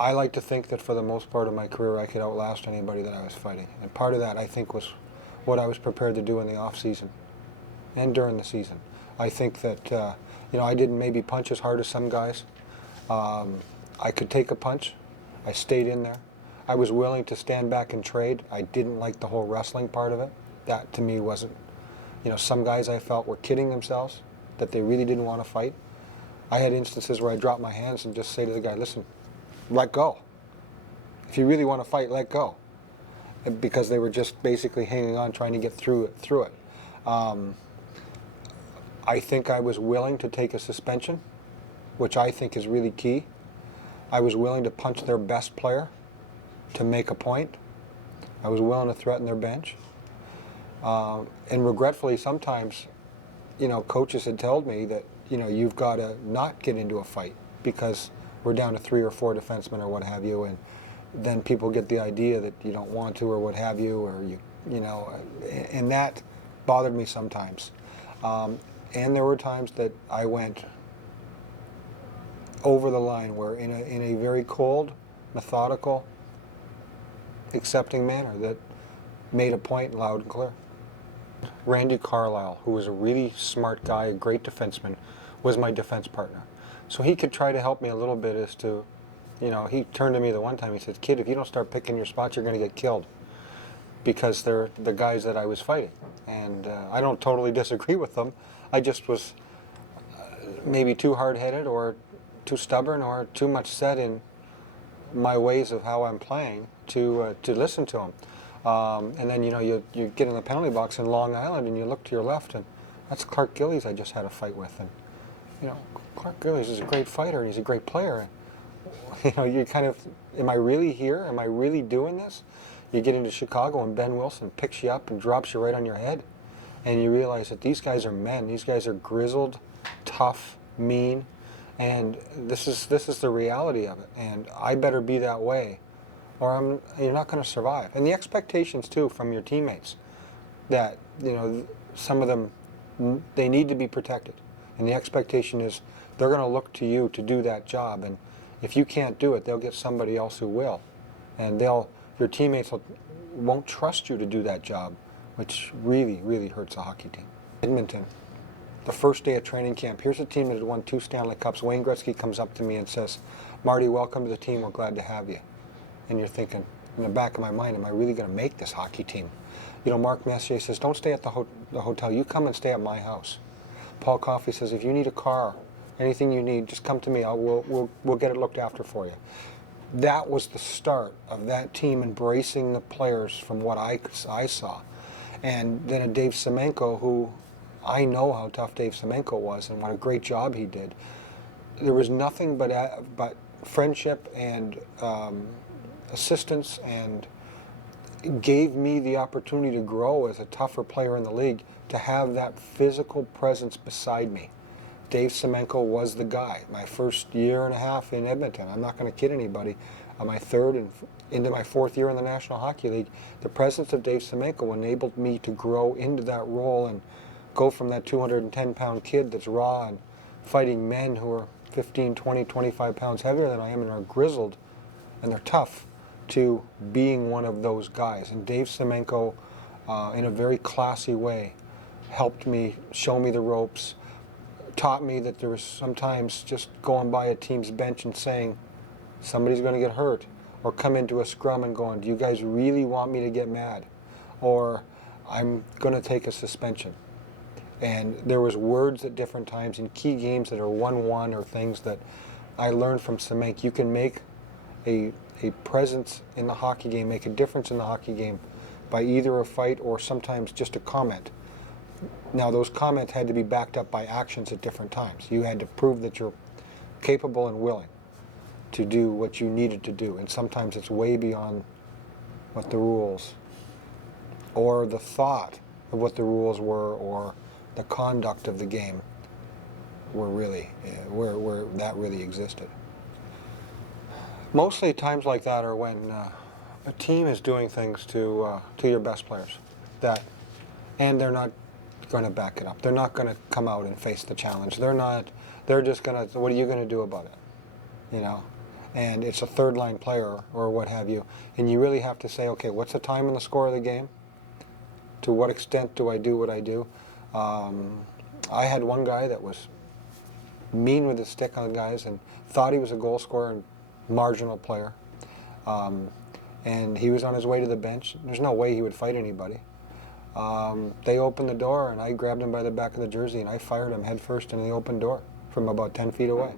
I like to think that for the most part of my career I could outlast anybody that I was fighting. And part of that, I think, was what I was prepared to do in the off season and during the season. I think that I didn't maybe punch as hard as some guys. I could take a punch. I stayed in there. I was willing to stand back and trade. I didn't like the whole wrestling part of it. That to me wasn't, some guys I felt were kidding themselves, that they really didn't want to fight. I had instances where I dropped my hands and just say to the guy, listen, let go. If you really want to fight, let go. Because they were just basically hanging on, trying to get through it. I think I was willing to take a suspension, which I think is really key. I was willing to punch their best player to make a point. I was willing to threaten their bench. And regretfully, sometimes, coaches had told me that, you've got to not get into a fight because we're down to 3 or 4 defensemen or what have you, and then people get the idea that you don't want to or what have you, or and that bothered me sometimes. And there were times that I went over the line where in a very cold, methodical, accepting manner that made a point loud and clear. Randy Carlisle, who was a really smart guy, a great defenseman, was my defense partner. So he could try to help me a little bit as to, he turned to me the one time, he said, kid, if you don't start picking your spots, you're going to get killed. Because they're the guys that I was fighting. And I don't totally disagree with them. I just was maybe too hard-headed or too stubborn or too much set in my ways of how I'm playing to listen to them. And then, you get in the penalty box in Long Island and you look to your left and that's Clark Gillies I just had a fight with. And, Clark Gillies is a great fighter and he's a great player. And, you kind of, am I really here? Am I really doing this? You get into Chicago and Ben Wilson picks you up and drops you right on your head. And you realize that these guys are men. These guys are grizzled, tough, mean. And this is the reality of it. And I better be that way or you're not going to survive. And the expectations, too, from your teammates that, some of them, they need to be protected. And the expectation is they're going to look to you to do that job. And if you can't do it, they'll get somebody else who will. And your teammates won't trust you to do that job, which really, really hurts a hockey team. Edmonton, the first day of training camp, here's a team that had won 2 Stanley Cups. Wayne Gretzky comes up to me and says, Marty, welcome to the team. We're glad to have you. And you're thinking, in the back of my mind, am I really going to make this hockey team? Mark Messier says, don't stay at the hotel. You come and stay at my house. Paul Coffey says, if you need a car, anything you need, just come to me. We'll get it looked after for you. That was the start of that team embracing the players from what I saw. And then a Dave Semenko, who I know how tough Dave Semenko was and what a great job he did. There was nothing but friendship and assistance, and it gave me the opportunity to grow as a tougher player in the league, to have that physical presence beside me. Dave Semenko was the guy. My first year and a half in Edmonton, I'm not going to kid anybody, my third and into my 4th year in the National Hockey League, the presence of Dave Semenko enabled me to grow into that role and go from that 210-pound kid that's raw and fighting men who are 15, 20, 25 pounds heavier than I am and are grizzled and they're tough, to being one of those guys. And Dave Semenko, in a very classy way, helped me, show me the ropes, taught me that there was sometimes just going by a team's bench and saying, somebody's going to get hurt, or come into a scrum and going, do you guys really want me to get mad? Or I'm going to take a suspension. And there was words at different times in key games that are 1-1 or things that I learned from Semenko. You can make a presence in the hockey game, make a difference in the hockey game by either a fight or sometimes just a comment. Now, those comments had to be backed up by actions at different times. You had to prove that you're capable and willing to do what you needed to do. And sometimes it's way beyond what the rules or the thought of what the rules were or the conduct of the game were really, where that really existed. Mostly times like that are when a team is doing things to your best players, and they're not going to back it up. They're not going to come out and face the challenge. They're just going to, what are you going to do about it? and it's a third line player or what have you, and you really have to say, okay, what's the time and the score of the game? To what extent do I do what I do? I had one guy that was mean with his stick on guys and thought he was a goal scorer and marginal player. And he was on his way to the bench. There's no way he would fight anybody. They opened the door and I grabbed him by the back of the jersey and I fired him head first in the open door from about 10 feet away.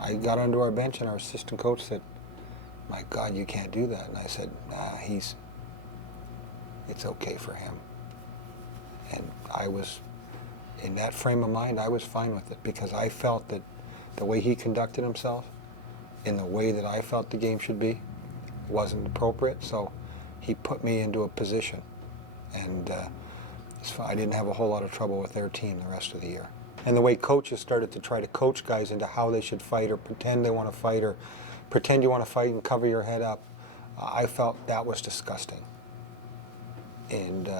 I got onto our bench and our assistant coach said, "My God, you can't do that." And I said, "Nah, it's okay for him." And I was, in that frame of mind, I was fine with it because I felt that the way he conducted himself in the way that I felt the game should be wasn't appropriate, so he put me into a position. And I didn't have a whole lot of trouble with their team the rest of the year. And the way coaches started to try to coach guys into how they should fight or pretend they want to fight or pretend you want to fight and cover your head up, I felt that was disgusting. And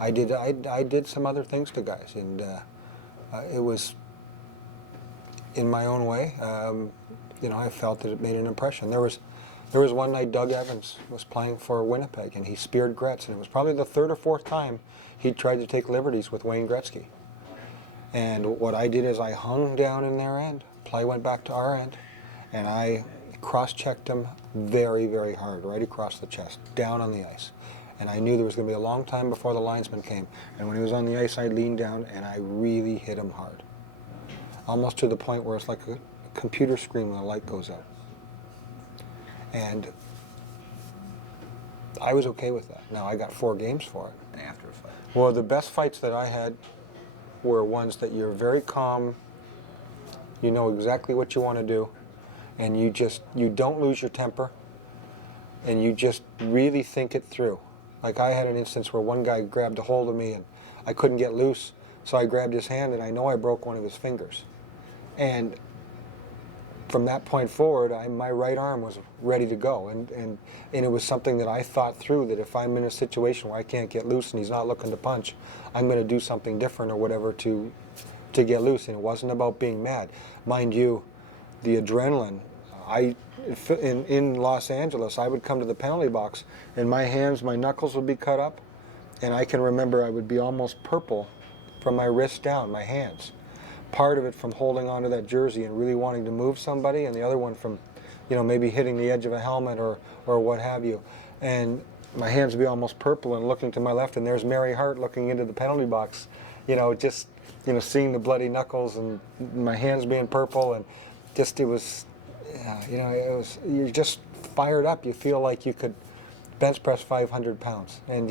I did some other things to guys, and it was, in my own way, I felt that it made an impression. There was one night Doug Evans was playing for Winnipeg, and he speared Gretz, and it was probably the third or fourth time he tried to take liberties with Wayne Gretzky. And what I did is I hung down in their end. Play went back to our end, and I cross-checked him very, very hard, right across the chest, down on the ice. And I knew there was going to be a long time before the linesman came. And when he was on the ice, I leaned down and I really hit him hard. Almost to the point where it's like a computer screen when the light goes out. And I was okay with that. Now, I got 4 games for it. After a fight? Well, the best fights that I had were ones that you're very calm, you know exactly what you want to do, and you don't lose your temper, and you just really think it through. Like I had an instance where one guy grabbed a hold of me and I couldn't get loose, so I grabbed his hand and I know I broke one of his fingers. And from that point forward, my right arm was ready to go, and it was something that I thought through, that if I'm in a situation where I can't get loose and he's not looking to punch, I'm going to do something different or whatever to get loose. And it wasn't about being mad. Mind you, the adrenaline, in Los Angeles, I would come to the penalty box and my hands, my knuckles would be cut up, and I can remember I would be almost purple from my wrist down, my hands. Part of it from holding onto that jersey and really wanting to move somebody, and the other one from, maybe hitting the edge of a helmet or what have you. And my hands would be almost purple, and looking to my left, and there's Mary Hart looking into the penalty box, seeing the bloody knuckles and my hands being purple, and it was, you're just fired up. You feel like you could bench press 500 pounds, and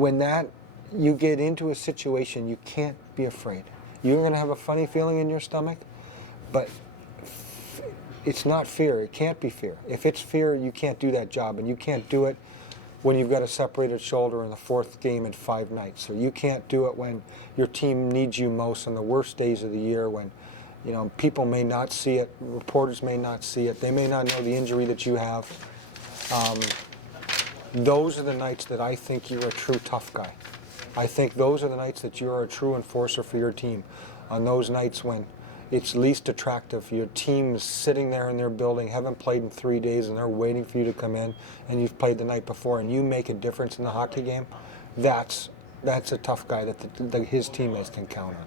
when you get into a situation, you can't be afraid. You're going to have a funny feeling in your stomach, but it's not fear. It can't be fear. If it's fear, you can't do that job, and you can't do it when you've got a separated shoulder in the 4th game in 5 nights, or you can't do it when your team needs you most on the worst days of the year, when people may not see it, reporters may not see it, they may not know the injury that you have. Those are the nights that I think you're a true tough guy. I think those are the nights that you're a true enforcer for your team. On those nights when it's least attractive, your team is sitting there in their building, haven't played in 3 days, and they're waiting for you to come in, and you've played the night before, and you make a difference in the hockey game. That's a tough guy that his teammates can count on.